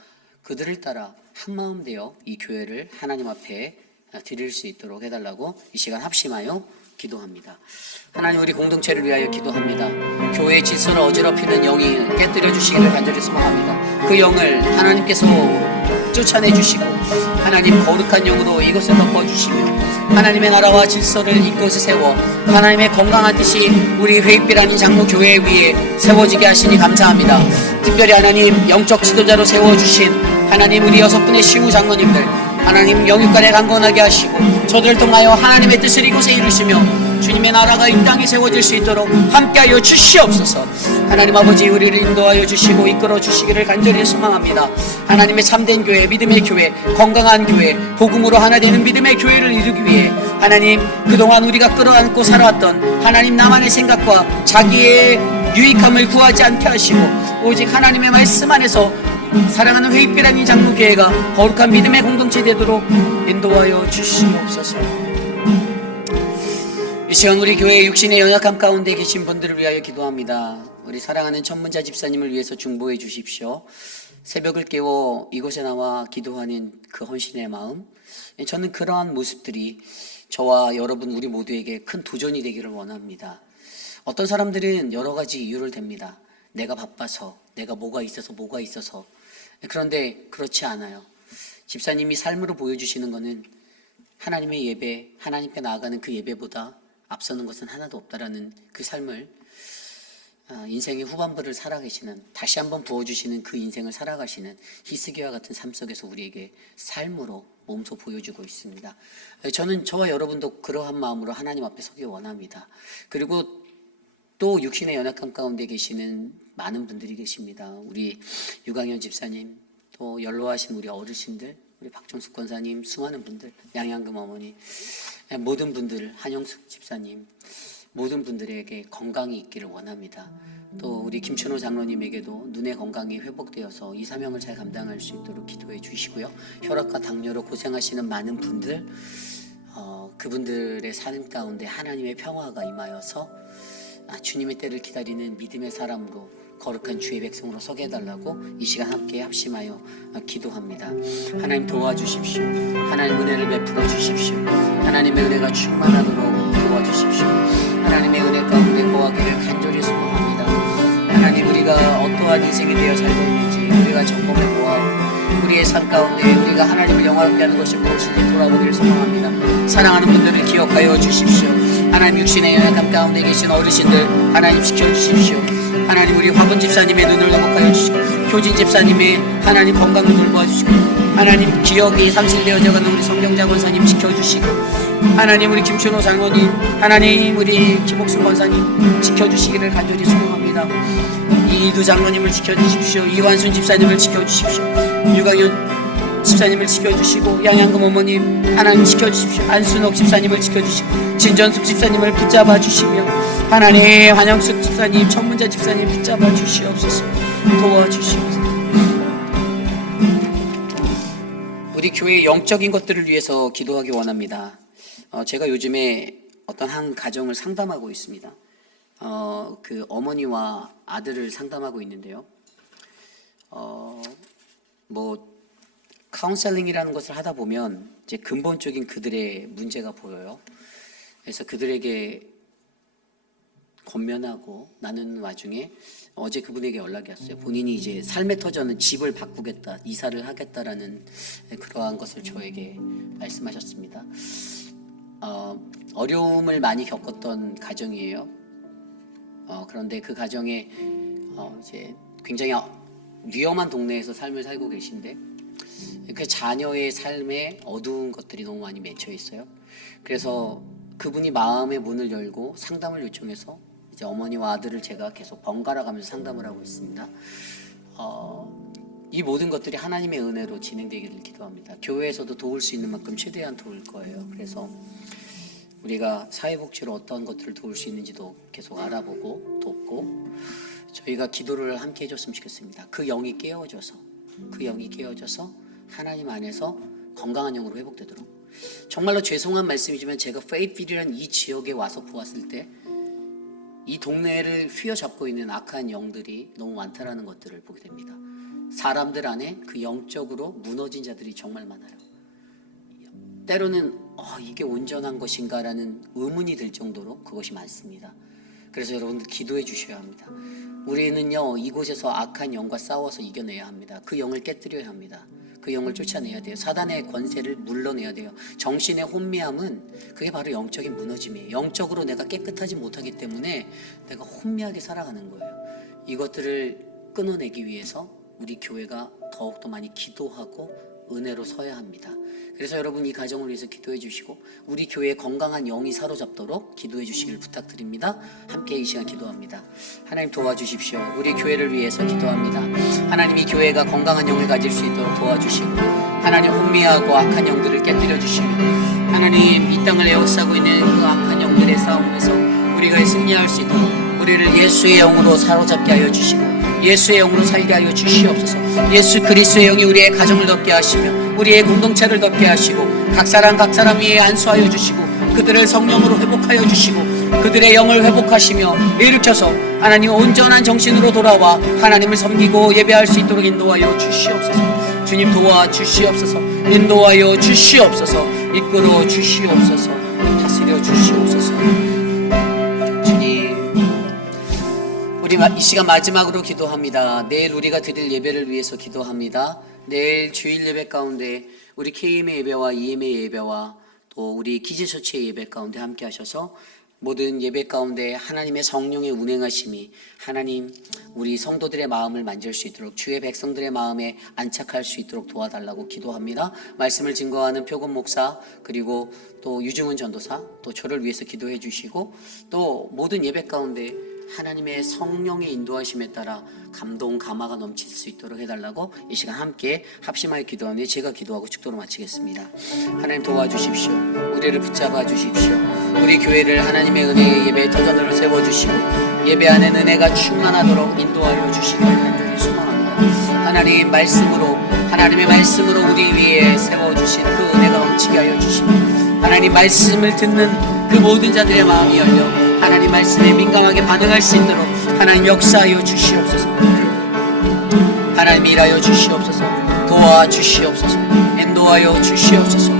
그들을 따라 한마음 되어 이 교회를 하나님 앞에 드릴 수 있도록 해달라고 이 시간 합심하여 기도합니다. 하나님, 우리 공동체를 위하여 기도합니다. 교회의 질서를 어지럽히는 영이 깨뜨려 주시기를 간절히 소망합니다. 그 영을 하나님께서 쫓아내 주시고 하나님 거룩한 영으로 이곳을 덮어주시며 하나님의 나라와 질서를 이곳에 세워 하나님의 건강한 뜻이 우리 회입빌 아닌 장로교회 위에 세워지게 하시니 감사합니다. 특별히 하나님 영적 지도자로 세워주신 하나님 우리 6분의 시무 장로님들, 하나님 영육간에 강건하게 하시고 저들을 통하여 하나님의 뜻을 이곳에 이루시며 주님의 나라가 이 땅에 세워질 수 있도록 함께하여 주시옵소서. 하나님 아버지, 우리를 인도하여 주시고 이끌어 주시기를 간절히 소망합니다. 하나님의 참된 교회, 믿음의 교회, 건강한 교회, 복음으로 하나 되는 믿음의 교회를 이루기 위해 하나님 그동안 우리가 끌어안고 살아왔던 하나님 나만의 생각과 자기의 유익함을 구하지 않게 하시고 오직 하나님의 말씀 안에서 사랑하는 회입비라는 이 장로교회가 거룩한 믿음의 공동체 되도록 인도하여 주시옵소서. 이 시간 우리 교회의 육신의 연약함 가운데 계신 분들을 위하여 기도합니다. 우리 사랑하는 천문자 집사님을 위해서 중보해 주십시오. 새벽을 깨워 이곳에 나와 기도하는 그 헌신의 마음, 저는 그러한 모습들이 저와 여러분 우리 모두에게 큰 도전이 되기를 원합니다. 어떤 사람들은 여러 가지 이유를 댑니다. 내가 바빠서, 내가 뭐가 있어서. 그런데 그렇지 않아요. 집사님이 삶으로 보여주시는 것은 하나님의 예배, 하나님께 나아가는 그 예배보다 앞서는 것은 하나도 없다라는 그 삶을 인생의 후반부를 살아계시는, 다시 한번 부어주시는 그 인생을 살아가시는 히스기야와 같은 삶 속에서 우리에게 삶으로 몸소 보여주고 있습니다. 저는 저와 여러분도 그러한 마음으로 하나님 앞에 서기 원합니다. 그리고 또 육신의 연약함 가운데 계시는 많은 분들이 계십니다. 우리 유강현 집사님, 또 연로하신 우리 어르신들, 우리 박종숙 권사님, 수많은 분들, 양양금 어머니, 모든 분들, 한영숙 집사님, 모든 분들에게 건강이 있기를 원합니다. 또 우리 김춘호 장로님에게도 눈의 건강이 회복되어서 이 사명을 잘 감당할 수 있도록 기도해 주시고요. 혈압과 당뇨로 고생하시는 많은 분들, 그분들의 삶 가운데 하나님의 평화가 임하여서 주님의 때를 기다리는 믿음의 사람으로 거룩한 주의 백성으로 서게 해달라고 이 시간 함께 합심하여 기도합니다. 하나님 도와주십시오. 하나님 은혜를 베풀어 주십시오. 하나님의 은혜가 충만함으로 도와주십시오. 하나님의 은혜 가운데 거하기를 간절히 소망합니다. 하나님, 우리가 어떠한 인생이 되어 살고 있는지 우리가 점검해 보아 우리의 삶 가운데 우리가 하나님을 영화롭게 하는 것이 무엇인지 돌아보기를 소망합니다. 사랑하는 분들을 기억하여 주십시오. 하나님, 육신의 연약함 가운데 계신 어르신들 하나님 지켜주십시오. 하나님, 우리 화분 집사님의 눈을 회복하여 주시고 효진 집사님의 하나님 건강을 돌보아 주시고 하나님, 기억이 상실되어져가는 우리 성경자 권사님 지켜주시고 하나님, 우리 김춘호 장로님, 하나님, 우리 김옥순 권사님 지켜주시기를 간절히 소망합니다. 이두 장로님을 지켜주십시오. 이완순 집사님을 지켜주십시오. 유강현 집사님을 지켜주시고 양양금 어머님 하나님 지켜주십시오. 안순옥 집사님을 지켜주시고 진전숙 집사님을 붙잡아 주시며 하나님, 한영숙 집사님, 천문자 집사님 붙잡아 주시옵소서. 도와주시옵소서. 우리 교회의 영적인 것들을 위해서 기도하기 원합니다. 제가 요즘에 어떤 한 가정을 상담하고 있습니다. 그 어머니와 아들을 상담하고 있는데요. 카운셀링이라는 것을 하다 보면 이제 근본적인 그들의 문제가 보여요. 그래서 그들에게 권면하고 나누는 와중에 어제 그분에게 연락이 왔어요. 본인이 이제 삶의 터전은 집을 바꾸겠다, 이사를 하겠다라는 그러한 것을 저에게 말씀하셨습니다. 어려움을 많이 겪었던 가정이에요. 그런데 그 가정에 이제 굉장히 위험한 동네에서 삶을 살고 계신데 그 자녀의 삶에 어두운 것들이 너무 많이 맺혀 있어요. 그래서 그분이 마음의 문을 열고 상담을 요청해서 이제 어머니와 아들을 제가 계속 번갈아 가면서 상담을 하고 있습니다. 이 모든 것들이 하나님의 은혜로 진행되기를 기도합니다. 교회에서도 도울 수 있는 만큼 최대한 도울 거예요. 그래서 우리가 사회복지로 어떤 것들을 도울 수 있는지도 계속 알아보고 돕고 저희가 기도를 함께 해줬으면 좋겠습니다. 그 영이 깨어져서 하나님 안에서 건강한 영으로 회복되도록. 정말로 죄송한 말씀이지만 제가 페이필이라는 이 지역에 와서 보았을 때 이 동네를 휘어잡고 있는 악한 영들이 너무 많다라는 것들을 보게 됩니다. 사람들 안에 그 영적으로 무너진 자들이 정말 많아요. 때로는 이게 온전한 것인가라는 의문이 들 정도로 그것이 많습니다. 그래서 여러분들 기도해 주셔야 합니다. 우리는요, 이곳에서 악한 영과 싸워서 이겨내야 합니다. 그 영을 깨뜨려야 합니다. 그 영을 쫓아내야 돼요. 사단의 권세를 물러내야 돼요. 정신의 혼미함은 그게 바로 영적인 무너짐이에요. 영적으로 내가 깨끗하지 못하기 때문에 내가 혼미하게 살아가는 거예요. 이것들을 끊어내기 위해서 우리 교회가 더욱더 많이 기도하고 은혜로 서야 합니다. 그래서 여러분 이 가정을 위해서 기도해 주시고 우리 교회에 건강한 영이 사로잡도록 기도해 주시길 부탁드립니다. 함께 이 시간 기도합니다. 하나님 도와주십시오. 우리 교회를 위해서 기도합니다. 하나님, 이 교회가 건강한 영을 가질 수 있도록 도와주시고 하나님, 혼미하고 악한 영들을 깨뜨려 주시며 하나님, 이 땅을 에워싸고 있는 그 악한 영들의 싸움에서 우리가 승리할 수 있도록 우리를 예수의 영으로 사로잡게 하여 주시고 예수의 영으로 살게 하여 주시옵소서. 예수 그리스도의 영이 우리의 가정을 덮게 하시며 우리의 공동체를 덮게 하시고 각 사람 위에 안수하여 주시고 그들을 성령으로 회복하여 주시고 그들의 영을 회복하시며 일으켜서 하나님 온전한 정신으로 돌아와 하나님을 섬기고 예배할 수 있도록 인도하여 주시옵소서. 주님 도와주시옵소서. 인도하여 주시옵소서. 이끌어 주시옵소서. 다스려 주시옵소서. 주님, 우리 이 시간 마지막으로 기도합니다. 내일 우리가 드릴 예배를 위해서 기도합니다. 내일 주일 예배 가운데 우리 KM의 예배와 EM의 예배와 또 우리 기지처치의 예배 가운데 함께 하셔서 모든 예배 가운데 하나님의 성령의 운행하심이 하나님 우리 성도들의 마음을 만질 수 있도록 주의 백성들의 마음에 안착할 수 있도록 도와달라고 기도합니다. 말씀을 증거하는 표금 목사 그리고 또 유중훈 전도사 또 저를 위해서 기도해 주시고 또 모든 예배 가운데 하나님의 성령의 인도하심에 따라 감동 감화가 넘칠 수 있도록 해달라고 이 시간 함께 합심하여 기도하는데 제가 기도하고 축도로 마치겠습니다. 하나님 도와주십시오. 우리를 붙잡아 주십시오. 우리 교회를 하나님의 은혜의 예배의 터전으로 세워주시고 예배 안에 은혜가 충만하도록 인도하여 주시길 간절히 소망합니다. 하나님 말씀으로 하나님의 말씀으로 우리 위에 세워주신 그 은혜가 넘치게 하여 주시고 하나님 말씀을 듣는 그 모든 자들의 마음이 열려 하나님 말씀에 민감하게 반응할 수 있도록 하나님 역사하여 주시옵소서. 하나님 일하여 주시옵소서. 도와주시옵소서. 인도하여 주시옵소서.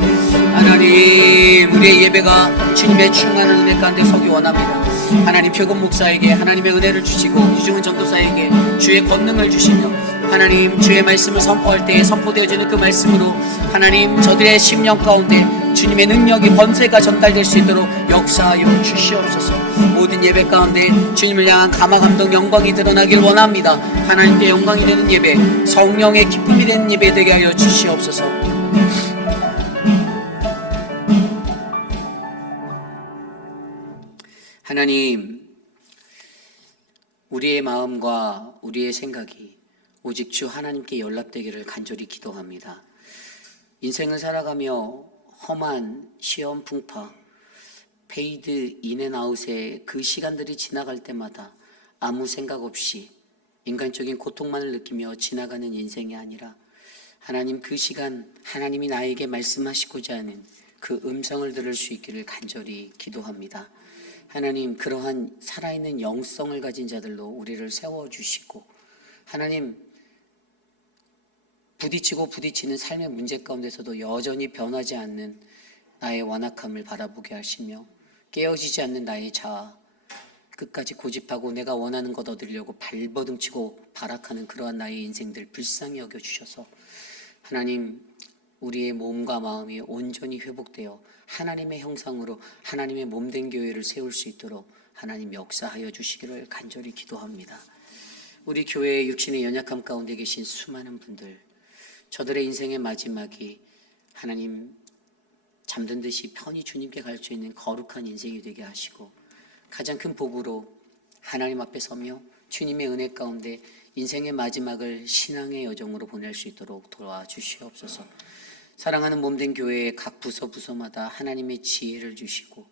하나님 우리의 예배가 주님의 충만한 은혜 가운데 서기 원합니다. 하나님 표금 목사에게 하나님의 은혜를 주시고 유중훈 전도사에게 주의 권능을 주시며 하나님 주의 말씀을 선포할 때에 선포되어지는 그 말씀으로 하나님 저들의 심령 가운데 주님의 능력이 번세가 전달될 수 있도록 역사하여 주시옵소서. 모든 예배 가운데 주님을 향한 감화 감동 영광이 드러나길 원합니다. 하나님께 영광이 되는 예배 성령의 기쁨이 되는 예배 되게 하여 주시옵소서. 하나님 우리의 마음과 우리의 생각이 오직 주 하나님께 연락되기를 간절히 기도합니다. 인생을 살아가며 험한 시험 풍파 페이드 인앤아웃의 그 시간들이 지나갈 때마다 아무 생각 없이 인간적인 고통만을 느끼며 지나가는 인생이 아니라 하나님 그 시간 하나님이 나에게 말씀하시고자 하는 그 음성을 들을 수 있기를 간절히 기도합니다. 하나님 그러한 살아있는 영성을 가진 자들로 우리를 세워주시고 하나님 부딪히고 부딪히는 삶의 문제 가운데서도 여전히 변하지 않는 나의 완악함을 바라보게 하시며 깨어지지 않는 나의 자아 끝까지 고집하고 내가 원하는 것 얻으려고 발버둥치고 발악하는 그러한 나의 인생들 불쌍히 여겨주셔서 하나님 우리의 몸과 마음이 온전히 회복되어 하나님의 형상으로 하나님의 몸된 교회를 세울 수 있도록 하나님 역사하여 주시기를 간절히 기도합니다. 우리 교회의 육신의 연약함 가운데 계신 수많은 분들 저들의 인생의 마지막이 하나님 잠든 듯이 편히 주님께 갈 수 있는 거룩한 인생이 되게 하시고 가장 큰 복으로 하나님 앞에 서며 주님의 은혜 가운데 인생의 마지막을 신앙의 여정으로 보낼 수 있도록 도와주시옵소서. 사랑하는 몸된 교회의 각 부서마다 하나님의 지혜를 주시고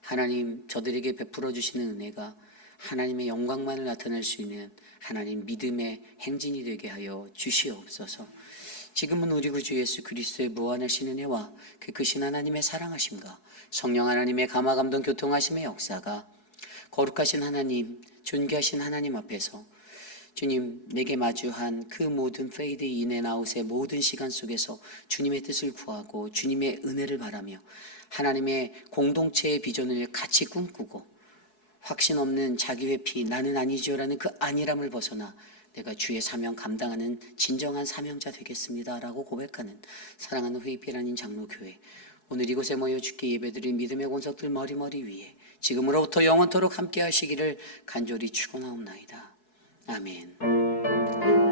하나님 저들에게 베풀어 주시는 은혜가 하나님의 영광만을 나타낼 수 있는 하나님 믿음의 행진이 되게 하여 주시옵소서. 지금은 우리 구주 예수 그리스도의 무한하신 은혜와 그 크신 하나님의 사랑하심과 성령 하나님의 감화 감동 교통하심의 역사가 거룩하신 하나님 존귀하신 하나님 앞에서 주님 내게 마주한 그 모든 페이드 인앤아웃의 모든 시간 속에서 주님의 뜻을 구하고 주님의 은혜를 바라며 하나님의 공동체의 비전을 같이 꿈꾸고 확신 없는 자기 회피 나는 아니죠라는 그 안일함을 벗어나 내가 주의 사명 감당하는 진정한 사명자 되겠습니다 라고 고백하는 사랑하는 회의피라닌 장로교회 오늘 이곳에 모여 주께 예배드린 믿음의 권석들 머리머리 위에 지금으로부터 영원토록 함께 하시기를 간절히 축원하옵나이다. 아멘.